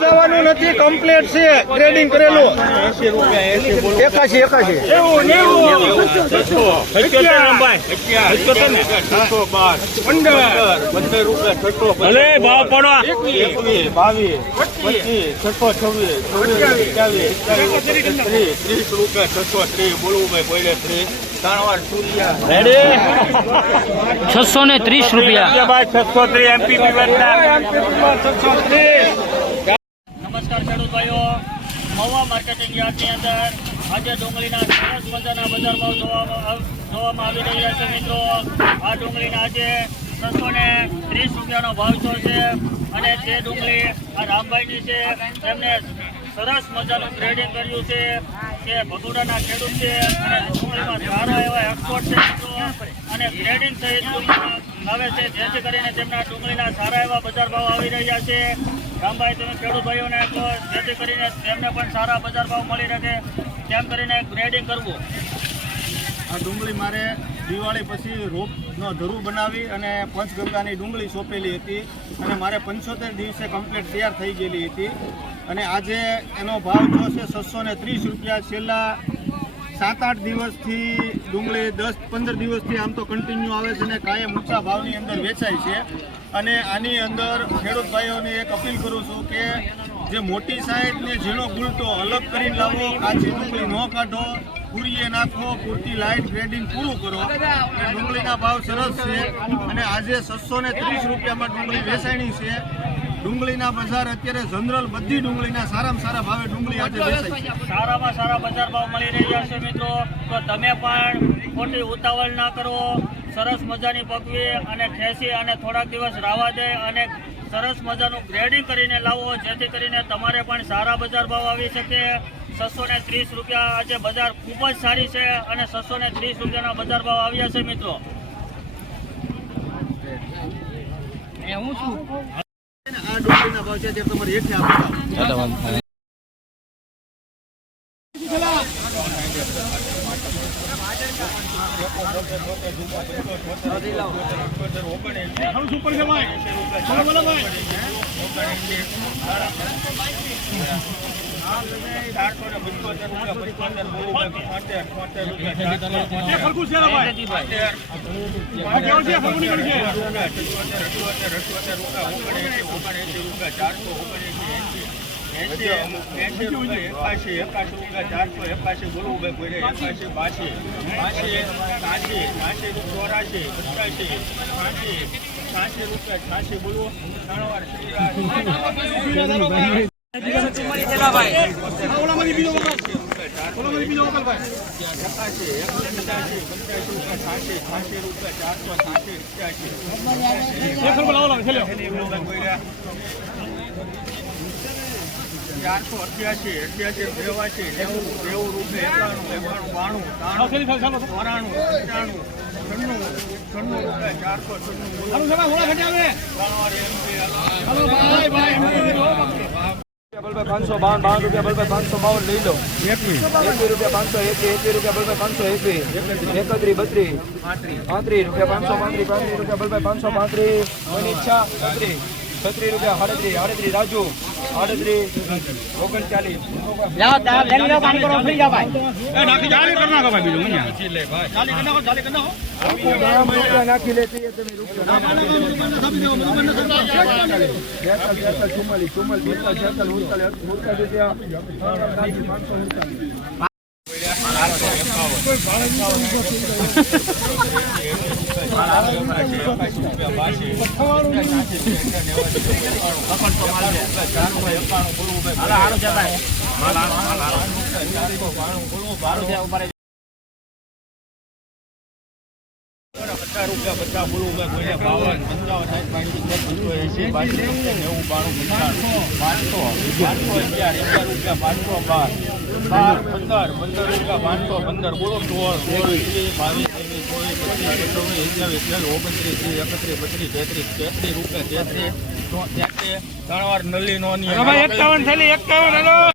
જવાનું નથી કમ્પ્લેટ છે ગ્રેડિંગ કરેલું. એકાશી એકાશી. ભલે ભાવ પડો એકવીસ બાવીસ પચીસ છસો છવ્વીસ ત્રીસ રૂપિયા. છસો ત્રીસ બોલવું ભાઈ બોલે ત્રીસ છસો ને ત્રીસ રૂપિયા છસો ત્રીસ એમપી છસો ત્રીસ. નમસ્કાર ખેડૂત ભાઈઓ. મહુવા માર્કેટિંગ યાર્ડની અંદર આજે ડુંગળીના સરસ મજાના બજાર ભાવ જોવામાં આવી રહ્યા છે મિત્રો. આ ડુંગળીના આજે છસો ને ત્રીસ રૂપિયાનો ભાવ થયો છે અને તે ડુંગળી આ રામભાઈની છે, એમને સરસ મજાનું ગ્રેડિંગ કર્યું છે. કે ભગોડાના ખેડૂત છે, અને ડુંગળીમાં સારા એવા એક્સપોર્ટ છે અને ગ્રેડિંગ સહિત આવે છે, જેથી કરીને તેમના ડુંગળીના સારા એવા બજાર ભાવ આવી રહ્યા છે. રામભાઈ, તમે ખેડૂત ભાઈઓને કહો, જેથી કરીને તેમને પણ સારા બજાર ભાવ મળી રહે. તેમ કરીને ગ્રેડિંગ કરવું. આ ડુંગળી મારે દિવાળી પછી રોપનો ધરું બનાવી અને પંચગંગાની ડુંગળી સોંપેલી હતી અને મારે પંચોતેર દિવસે કમ્પ્લીટ તૈયાર થઈ ગયેલી હતી. અને આજે એનો ભાવ જો છે છસો ને ત્રીસ રૂપિયા, છેલ્લા સાત આઠ દિવસથી ડુંગળી દસ પંદર દિવસથી આમ તો કન્ટિન્યુ આવે છે અને કાયમ ઊંચા ભાવની અંદર વેચાય છે. અને આની અંદર ખેડૂત ભાઈઓને એક અપીલ કરું છું કે જે મોટી સાઈઝ ને ઝીણો ગુલટો અલગ કરીને લાવો કાચી ડુંગળી ન કાઢો પૂરીએ નાખો, પૂરતી લાઇટ ગ્રેડિંગ પૂરું કરો. અને ડુંગળીના ભાવ સરસ છે. અને આજે છસો ને ત્રીસ રૂપિયામાં ડુંગળી વેચાણી છે. ડુંગળીના બજાર અત્યારે જનરલ બધી ડુંગળીના સારામાં સારા ભાવે ડુંગળી આજે વેચાય સારામાં સારા બજાર ભાવ મળી રહ્યા છે મિત્રો. તો તમે પણ ખોટી ઉતાવળ ના કરો. સરસ મજાની પકવી અને ખેંચી અને થોડાક દિવસ રાવા દે અને સરસ મજાનું ગ્રેડિંગ કરીને લાવો, જેથી કરીને તમારે પણ સારા બજાર ભાવ આવી શકે. છસો ને ત્રીસ રૂપિયા આજે બજાર ખૂબ જ સારી છે અને છસો ને ત્રીસ રૂપિયાના બજાર ભાવ આવ્યા છે મિત્રો. આ ડુંગળીના ભાવ છે અત્યારે તમારે આપતા એકાશી એકાશી રૂપિયા ચારસો એકાશી બોલવું ભાઈ કોઈ એકાશી બાશી બાશી છાશી છાશી ચોરાશી પચાસી છાશી છાશી રૂપિયા છાશી બોલવું ત્રણ ચારસો અઠ્યાસી અઠ્યાસી નેવાસી છન્નું છન્નું ચારસો છન્નું બલભાઈ પાંચસો બાવન બાવન રૂપિયા બલ્બે પાંચસો બાવન લઈ લો. એકવીસ રૂપિયા પાંચસો એકવી એકવી રૂપિયા બલ્બે પાંચસો એકવી એકત્રીસ બત્રીસ પાંત્રીસ રૂપિયા પાંચસો પાંત્રીસ પાંત્રીસ રૂપિયા બલ્બે પાંચસો પાંત્રીસ ઈચ્છા છત્રીસ છત્રીસ રૂપિયા આડત્રીસ આડત્રીસ રાજુ આડત્રીસ ઓગણચાલીસ. રૂપિયા નાખી લેતી ચુમ્માલીસ ચુમ્માલીસ બેતાલ છેતાલ ઉડતાલીસ ઉડતાલીસ રૂપિયા પાંચસો પચાસ રૂપિયા પચાસ બોલવું ભાઈ બાવન પંચાવન સાઠ પાંત્રીસ પંચો એસી બાસી નેવું બાણું પંચાણું પાંચસો પાંચસો અગિયાર અગિયાર રૂપિયા પાંચસો બાર બાર પંદર પંદર રૂપિયા પાંચસો પંદર બોલો સોળ સોળ બાવીસ અઠ્યાવીસ ત્રેવીસ ઓગણત્રીસ ત્રીસ એકત્રીસ બત્રીસ તેત્રીસ. તેત્રીસ રૂપિયા તેત્રીસ ત્રણ વાર નલ્લી નો એકાવન એકાવન